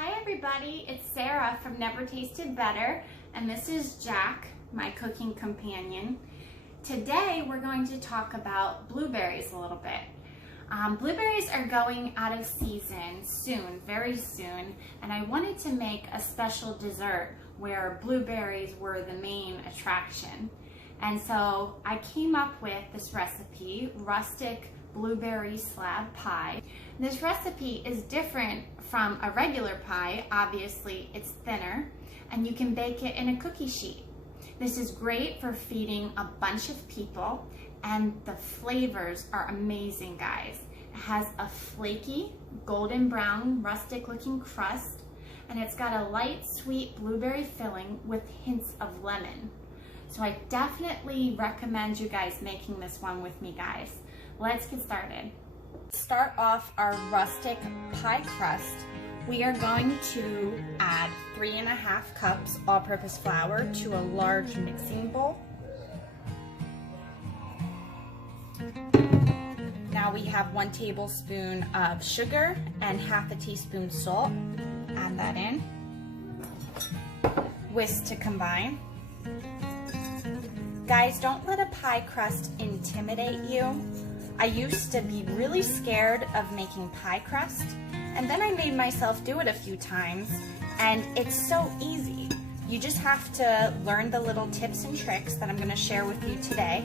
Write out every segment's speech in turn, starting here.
Hi everybody, it's Sarah from Never Tasted Better, and this is Jack, my cooking companion. Today we're going to talk about blueberries a little bit. Blueberries are going out of season soon, very soon, and I wanted to make a special dessert where blueberries were the main attraction. And so I came up with this recipe, Rustic Blueberry Slab Pie. This recipe is different from a regular pie. Obviously it's thinner, and you can bake it in a cookie sheet. This is great for feeding a bunch of people, and the flavors are amazing, guys. It has a flaky, golden brown, rustic looking crust, and it's got a light sweet blueberry filling with hints of lemon. So I definitely recommend you guys making this one with me, guys. Let's get started. To start off our rustic pie crust, we are going to add 3.5 cups all-purpose flour to a large mixing bowl. Now we have 1 tablespoon of sugar and half a teaspoon salt. Add that in. Whisk to combine. Guys, don't let a pie crust intimidate you. I used to be really scared of making pie crust, and then I made myself do it a few times, and it's so easy. You just have to learn the little tips and tricks that I'm going to share with you today.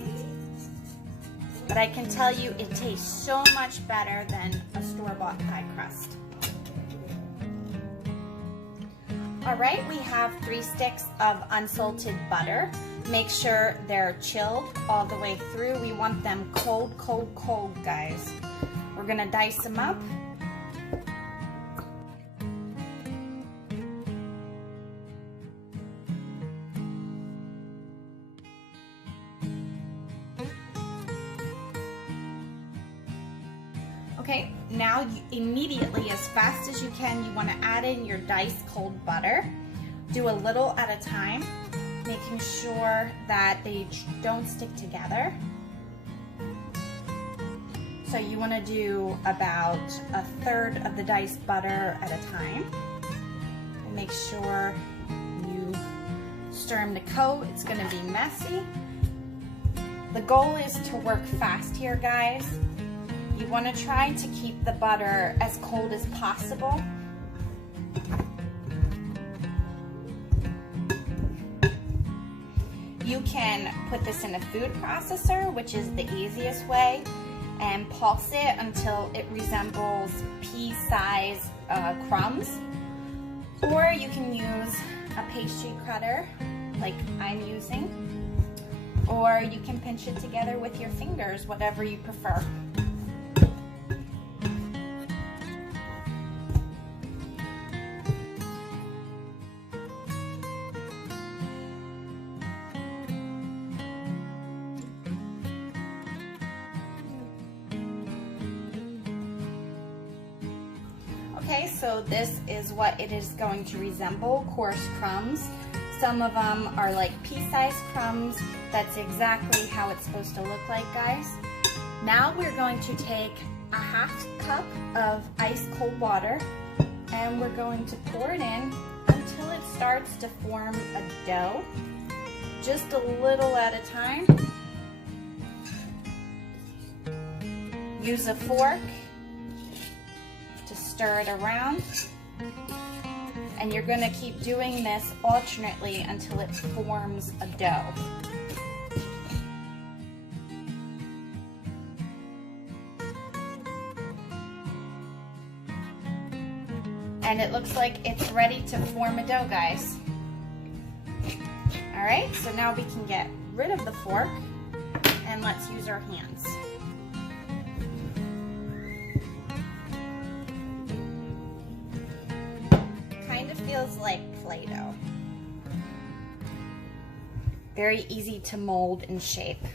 But I can tell you it tastes so much better than a store-bought pie crust. Alright, we have 3 sticks of unsalted butter. Make sure they're chilled all the way through. We want them cold, cold, cold, guys. We're gonna dice them up. Okay, now you immediately, as fast as you can, you want to add in your diced cold butter. Do a little at a time, making sure that they don't stick together. So you want to do about 1/3 of the diced butter at a time. And make sure you stir them to coat. It's going to be messy. The goal is to work fast here, guys. You want to try to keep the butter as cold as possible. You can put this in a food processor, which is the easiest way, and pulse it until it resembles pea-sized crumbs. Or you can use a pastry cutter, like I'm using, or you can pinch it together with your fingers, whatever you prefer. Okay, so this is what it is going to resemble, coarse crumbs. Some of them are like pea-sized crumbs. That's exactly how it's supposed to look like, guys. Now we're going to take a 1/2 cup of ice cold water, and we're going to pour it in until it starts to form a dough, just a little at a time. Use a fork to stir it around, and you're going to keep doing this alternately until it forms a dough. And it looks like it's ready to form a dough, guys. Alright, so now we can get rid of the fork, and let's use our hands. Feels like Play-Doh. Very easy to mold and shape.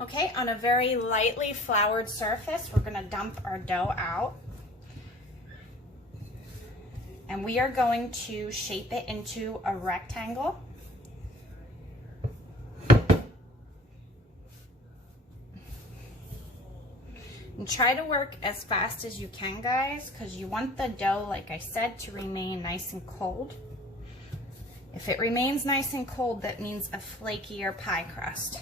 Okay, on a very lightly floured surface, we're going to dump our dough out. And we are going to shape it into a rectangle. And try to work as fast as you can, guys, because you want the dough, like I said, to remain nice and cold. If it remains nice and cold, that means a flakier pie crust.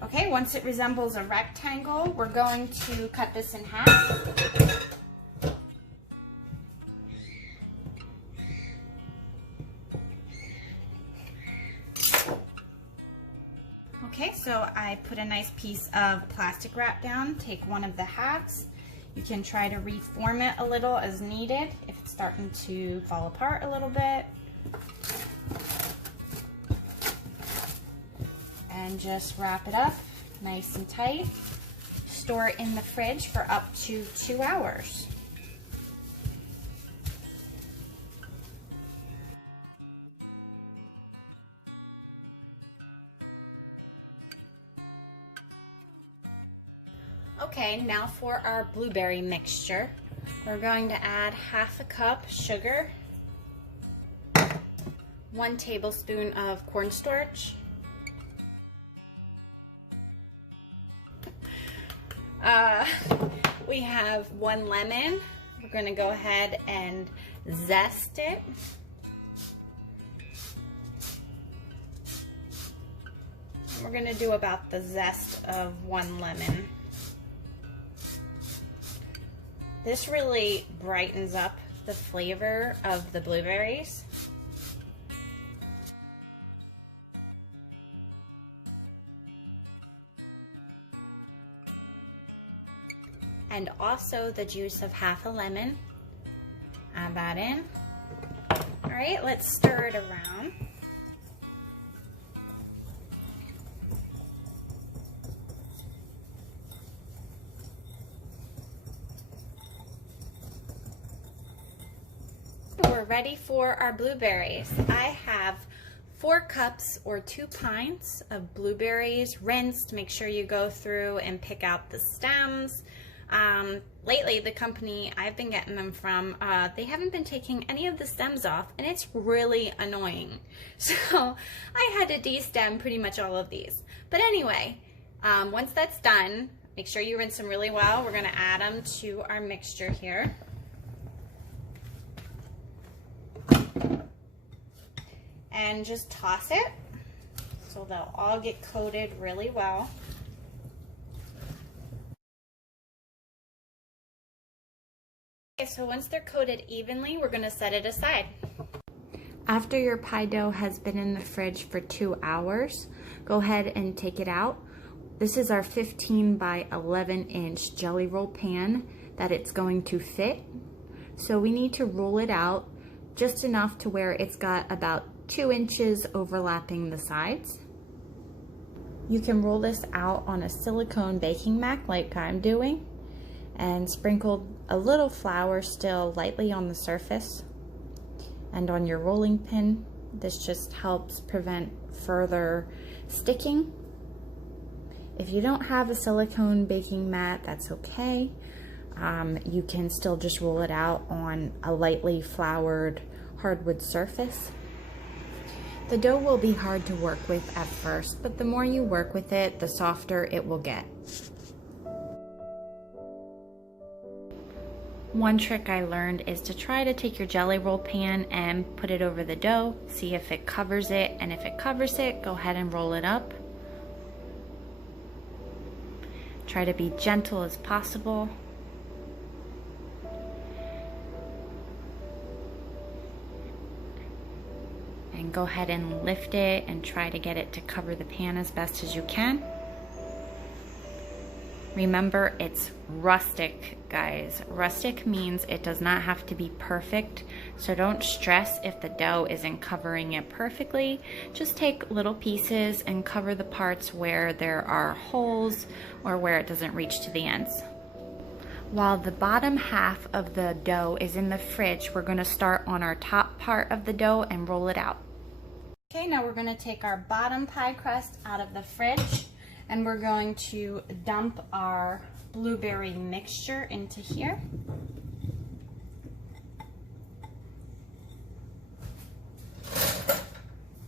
Okay, once it resembles a rectangle, we're going to cut this in half. Okay, so I put a nice piece of plastic wrap down. Take one of the halves. You can try to reform it a little as needed if it's starting to fall apart a little bit. And just wrap it up nice and tight. Store it in the fridge for up to 2 hours. Okay, now for our blueberry mixture. We're going to add 1/2 cup sugar, 1 tablespoon of cornstarch, we have 1 lemon. We're going to go ahead and zest it. We're going to do about the zest of 1 lemon. This really brightens up the flavor of the blueberries. And also the juice of 1/2 lemon. Add that in. All right, let's stir it around. We're ready for our blueberries. I have 4 cups or 2 pints of blueberries rinsed. Make sure you go through and pick out the stems. Lately, the company I've been getting them from, they haven't been taking any of the stems off, and it's really annoying. So I had to de-stem pretty much all of these. But anyway, once that's done, make sure you rinse them really well. We're gonna add them to our mixture here. And just toss it so they'll all get coated really well. Okay, so once they're coated evenly, we're gonna set it aside. After your pie dough has been in the fridge for 2 hours, go ahead and take it out. This is our 15 by 11 inch jelly roll pan that it's going to fit. So we need to roll it out just enough to where it's got about 2 inches overlapping the sides. You can roll this out on a silicone baking mat like I'm doing and sprinkle a little flour still lightly on the surface and on your rolling pin. This just helps prevent further sticking. If you don't have a silicone baking mat, that's okay. You can still just roll it out on a lightly floured hardwood surface. The dough will be hard to work with at first, but the more you work with it, the softer it will get. One trick I learned is to try to take your jelly roll pan and put it over the dough, see if it covers it, and if it covers it, go ahead and roll it up. Try to be gentle as possible. And go ahead and lift it and try to get it to cover the pan as best as you can. Remember, it's rustic, guys. Rustic means it does not have to be perfect, so don't stress if the dough isn't covering it perfectly. Just take little pieces and cover the parts where there are holes or where it doesn't reach to the ends. While the bottom half of the dough is in the fridge, we're going to start on our top part of the dough and roll it out. Okay, now we're going to take our bottom pie crust out of the fridge and we're going to dump our blueberry mixture into here.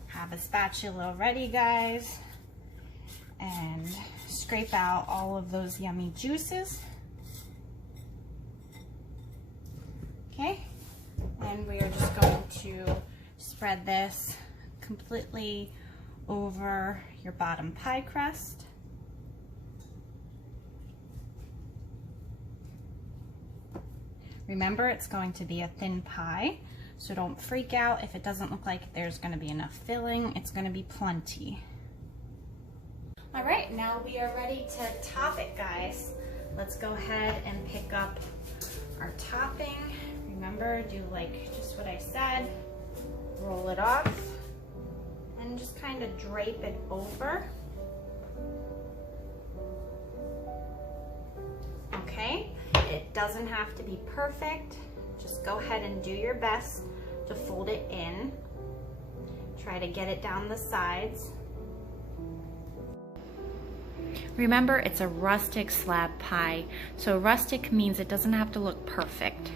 Have a spatula ready, guys, and scrape out all of those yummy juices. Okay, and we are just going to spread this completely over your bottom pie crust. Remember, it's going to be a thin pie, so don't freak out if it doesn't look like there's going to be enough filling. It's going to be plenty. All right, now we are ready to top it, guys. Let's go ahead and pick up our topping. Remember, do like just what I said. Roll it off and just kind of drape it over. Okay, it doesn't have to be perfect. Just go ahead and do your best to fold it in. Try to get it down the sides. Remember, it's a rustic slab pie, so rustic means it doesn't have to look perfect.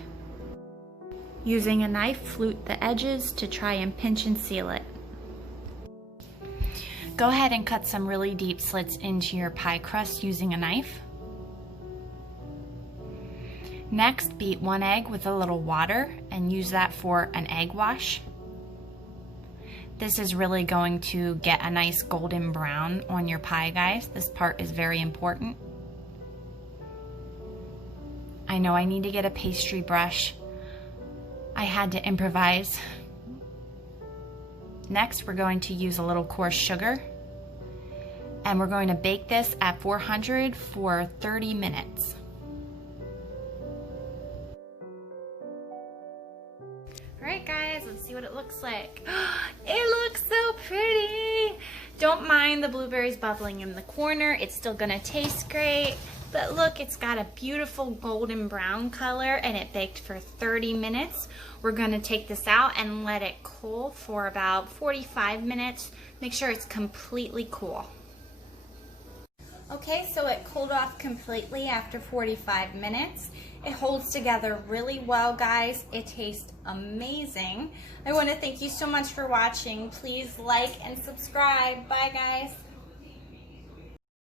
Using a knife, flute the edges to try and pinch and seal it. Go ahead and cut some really deep slits into your pie crust using a knife. Next, beat 1 egg with a little water and use that for an egg wash. This is really going to get a nice golden brown on your pie, guys. This part is very important. I know I need to get a pastry brush. I had to improvise. Next, we're going to use a little coarse sugar, and we're going to bake this at 400 for 30 minutes. All right, guys, let's see what it looks like. It looks so pretty. Don't mind the blueberries bubbling in the corner. It's still gonna taste great. But look, it's got a beautiful golden brown color and it baked for 30 minutes. We're gonna take this out and let it cool for about 45 minutes. Make sure it's completely cool. Okay, so it cooled off completely after 45 minutes. It holds together really well, guys. It tastes amazing. I want to thank you so much for watching. Please like and subscribe. Bye, guys.